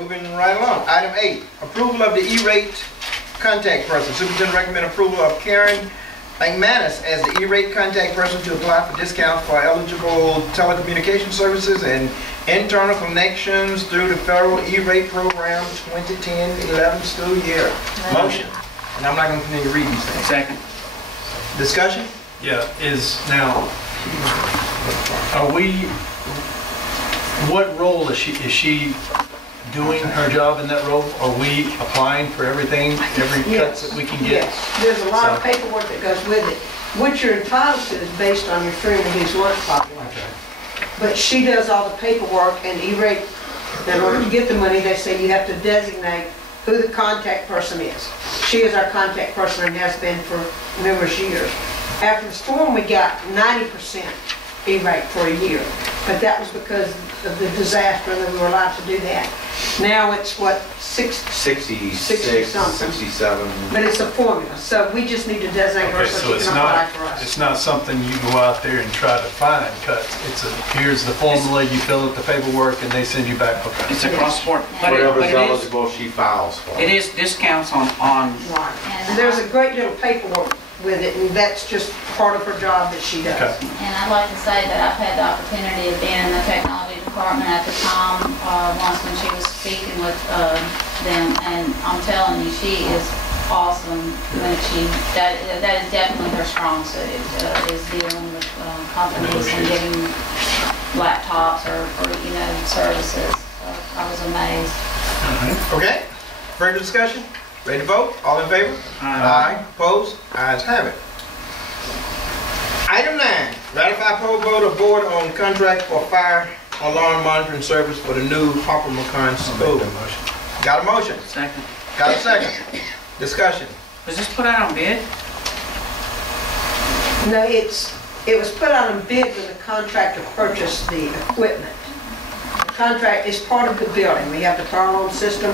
moving right along. Item 8, approval of the E-rate contact person. Superintendent recommend approval of Karen McManus as the E-rate contact person to apply for discounts for eligible telecommunication services and internal connections through the federal E-rate program 2010-11 school year. Motion. And I'm not going to continue to read these things. Second. Discussion? Yeah, are we, what role is she doing her job in that role? Are we applying for everything, every cuts that we can get? Yes, there's a lot of paperwork that goes with it. What you're entitled to is based on your free and reduced lunch population. Okay. But she does all the paperwork, and E-rate, in order to get the money, they say you have to designate who the contact person is. She is our contact person and has been for numerous years. After the storm, we got 90% E-rate for a year, but that was because of the disaster and that we were allowed to do that. Now it's what, 60 something. 67. But it's a formula, so we just need to designate her Okay, so so she it's can apply not, for us. it's not something you go out there and try to find cuts. It's here's the formula, you fill out the paperwork, and they send you back. Okay. It's across the board. Whatever's eligible, she files for. It is discounts on Right. And there's a great deal of paperwork with it, and that's just part of her job that she does. Okay. And I'd like to say that I've had the opportunity of being in the technology department at the time, once when she was speaking with them, and I'm telling you, she is awesome. When that is definitely her strong suit, is dealing with companies and getting laptops or services. So I was amazed. Okay. Further discussion? Ready to vote? All in favor? Aye. Opposed? Ayes have it. Item 9, ratify poll vote of board on contract for fire alarm monitoring service for the new Harper McCon School. Got a motion? second. Got a second? Discussion? Was this put out on bid? No, it was put out on bid when the contractor purchased the equipment. The contract is part of the building. We have the fire alarm system,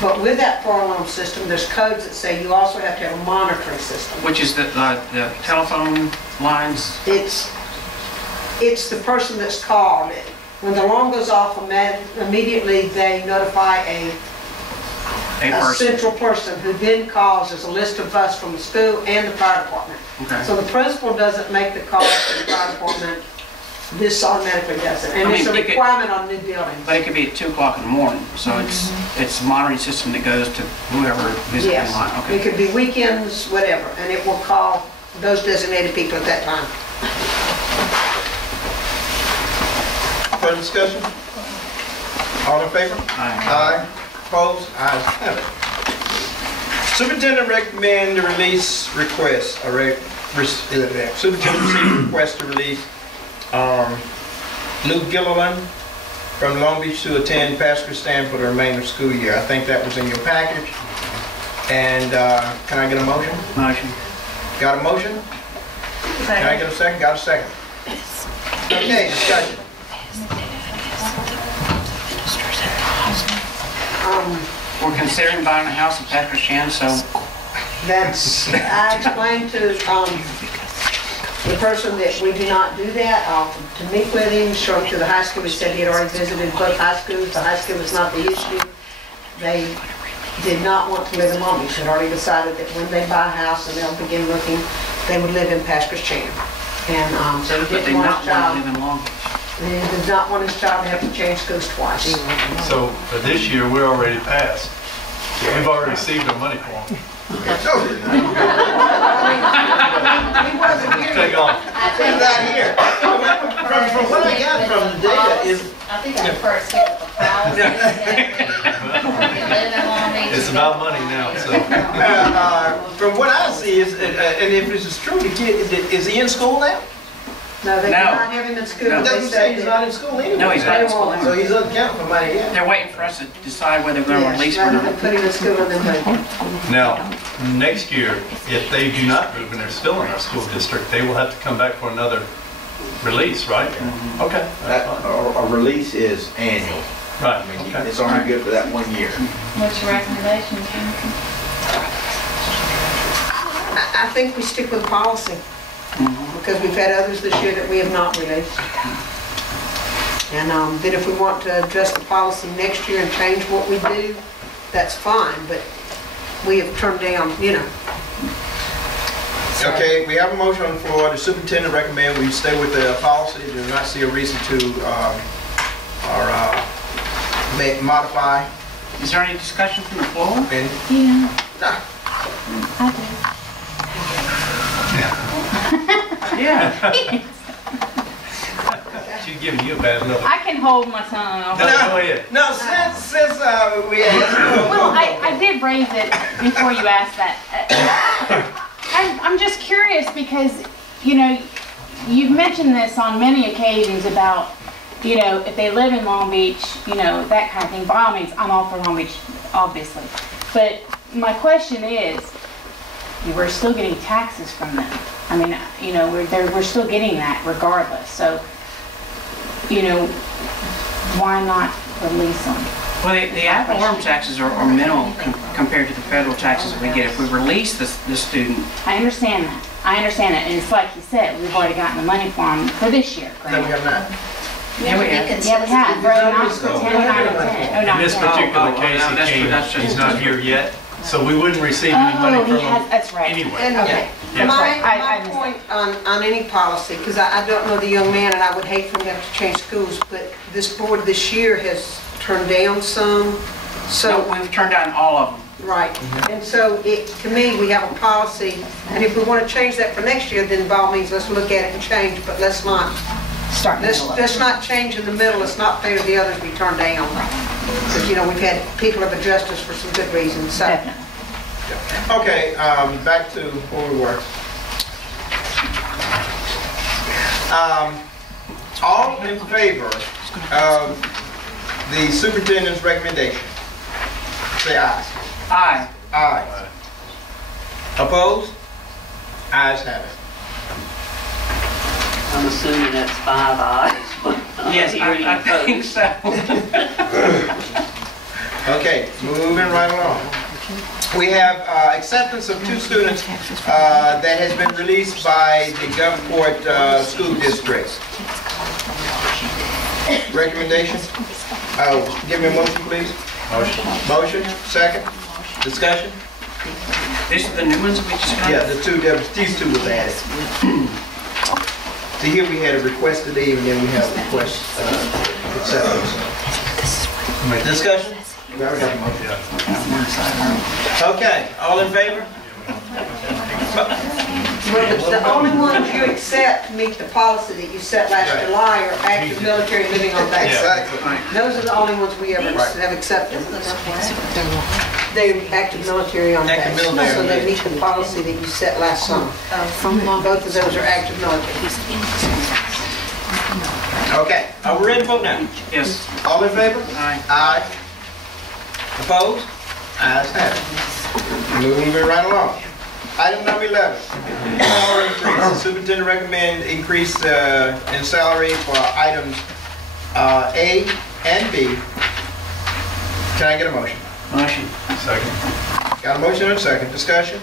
but with that fire alarm system, there's codes that say you also have to have a monitoring system. Which is the telephone lines? It's the person that's called. When the alarm goes off, immediately they notify a central person who then calls. There's a list of us from the school and the fire department. Okay. So the principal doesn't make the call to the fire department. This automatically does it. And it's a requirement on new buildings. But it could be at 2 o'clock in the morning, so it's a monitoring system that goes to whoever is in line. Okay. It could be weekends, whatever, and it will call those designated people at that time. Further discussion? All in favor? Aye. Opposed? Ayes have it. Superintendent recommend the release request. Superintendent received request to release Luke Gilliland from Long Beach to attend Pastor Stand for the remainder of the school year. I think that was in your package. And can I get a motion? Motion. Got a motion? Can I get a second? Got a second. Okay, discussion. We're considering buying a house in Pastor Chan, so I explained to the person that we do not do that. I offered to meet with him, show him to the high school. He said he had already visited both high schools. The high school was not the issue. They did not want to live in Long Beach. They had already decided that when they buy a house and they'll begin looking, they would live in Pastor's Chan. And so he didn't want his child. live in Long Beach. He did not want his child to have to change schools twice. So for this year, we're already passed. We've already received our money for them. He wasn't here. Take off. He's not here. From what I got from the data is... I think I first hit the policy. It's about money now, so. From what I see is, and if this is true, the kid, is he in school now? No, they did not have him in school. It doesn't say he's not in school anyway. No, he's not in school So he's unaccounted for money yet. They're waiting for us to decide whether we're going to release or not. Put him in school and then Now, next year, if they do not move and they're still in our school district, they will have to come back for another release, right? Okay. A release is annual. Right. I mean, it's only good for that 1 year. What's your recommendation, Jennifer? I think we stick with policy. Because we've had others this year that we have not released. And then if we want to adjust the policy next year and change what we do, that's fine, but we have turned down, you know. Okay, we have a motion on the floor. The superintendent recommend we stay with the policy. Do not see a reason to modify. Is there any discussion from the floor? And Yeah, nah, I Yeah. She's giving you a bad look. I can hold my tongue. No, go ahead. no, since we had Well, I did raise it before you asked that. I'm just curious because, you know, you've mentioned this on many occasions about, you know, if they live in Long Beach, you know, that kind of thing. By all means, I'm all for Long Beach, obviously. But my question is, we're still getting taxes from them. I mean, you know, we're still getting that regardless. So, you know, why not release them? Well, the ad valorem taxes are minimal compared to the federal taxes that we get if we release the student. I understand that. And it's like you said, we've already gotten the money for them for this year, No, we correct? have not. Yeah, we have. Yeah, we have. For 10, 9, and 10. Oh, In 9, this 10. particular case, no, that's true, that's he's true. not here yet, so we wouldn't receive any money Oh, from he has, him that's right. anyway. And Okay. Yeah. my I missed point on any policy, because I don't know the young man, and I would hate for him to have to change schools, but this board this year has turned down some, So so, we've turned down all of them. right. And so, to me, we have a policy, and if we want to change that for next year, then by all means, let's look at it and change, but let's not, Start in the middle of it. let's not change in the middle, it's not fair to the others we turned down. Because, you know, we've had, people have addressed us for some good reasons, so. Definitely. Okay, back to where we were. All in favor of the superintendent's recommendation? Say aye. Aye. Aye. Opposed? Ayes have it. I'm assuming that's 5 ayes. Yes, Hearing I think opposed. so. Okay, moving right along. We have acceptance of 2 students that has been released by the Gulfport School District. Recommendation? Give me a motion, please. Motion, second. Discussion? These are the new ones that we just got? Yeah, these 2 was added. See, here we had a request to leave, and then we have a request acceptance. Discussion? We already got a motion. Okay, all in favor? Well, the only ones you accept meet the policy that you set last Right. July are active military living on base. Exactly. Those are the only ones we ever Right. have accepted. They're active military on Active base. military. So they meet the policy that you set last summer. Both of those are active military. Okay, are we ready to vote now? Yes. All in favor? Aye. Aye. Opposed? Ayes have it. Moving right along. Item number 11, salary increase. The superintendent recommend increase in salary for items A and B. Can I get a motion? Motion. Second. Got a motion and a second. Discussion?